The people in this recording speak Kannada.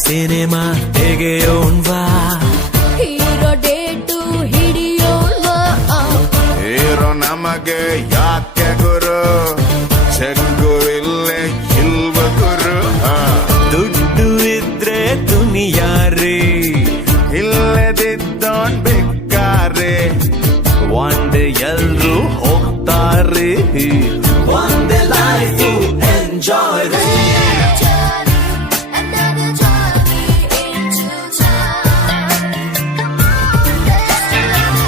ಸಿನಿಮಾ ತೆಗೆಯೋಣ್ವಾ, ಹೀರೋ ಡೇಟು ಹಿಡಿಯೋಣ್ವಾ. ಹೀರೋ ನಮಗೆ ಯಾಕೆ ಗುರು, ಚೆಕ್ಕು ಇಲ್ಲೇ ಇಲ್ವ ಗುರು. ದುಡ್ಡು ಇದ್ರೆ ದುನಿಯಾರಿ, ಇಲ್ಲದಿದ್ದೋನ್ ಬೇಕಾರೆ. ಒಂದೇ ಎಲ್ರು ಹೋಗ್ತಾರೆ, ಒಂದೇ ಲೈಫ್ ಎಂಜಾಯ್.